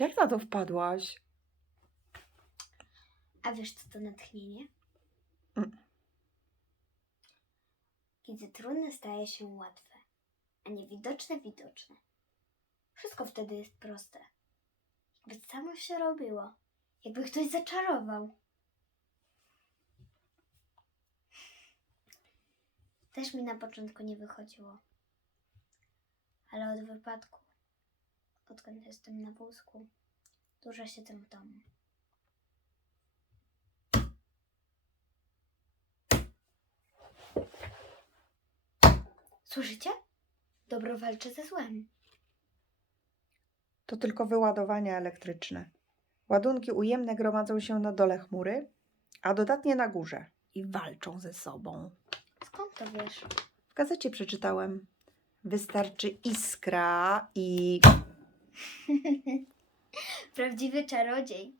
Jak na to wpadłaś? A wiesz, co to natchnienie? Mm. Kiedy trudne staje się łatwe, a niewidoczne widoczne. Wszystko wtedy jest proste. Jakby samo się robiło. Jakby ktoś zaczarował. Też mi na początku nie wychodziło. Ale od wypadku, odkąd jestem na wózku, dużo siedzę w domu. Słyszycie? Dobro walczy ze złem. To tylko wyładowania elektryczne. Ładunki ujemne gromadzą się na dole chmury, a dodatnie na górze i walczą ze sobą. Skąd to wiesz? W gazecie przeczytałem. Wystarczy iskra i Prawdziwy czarodziej.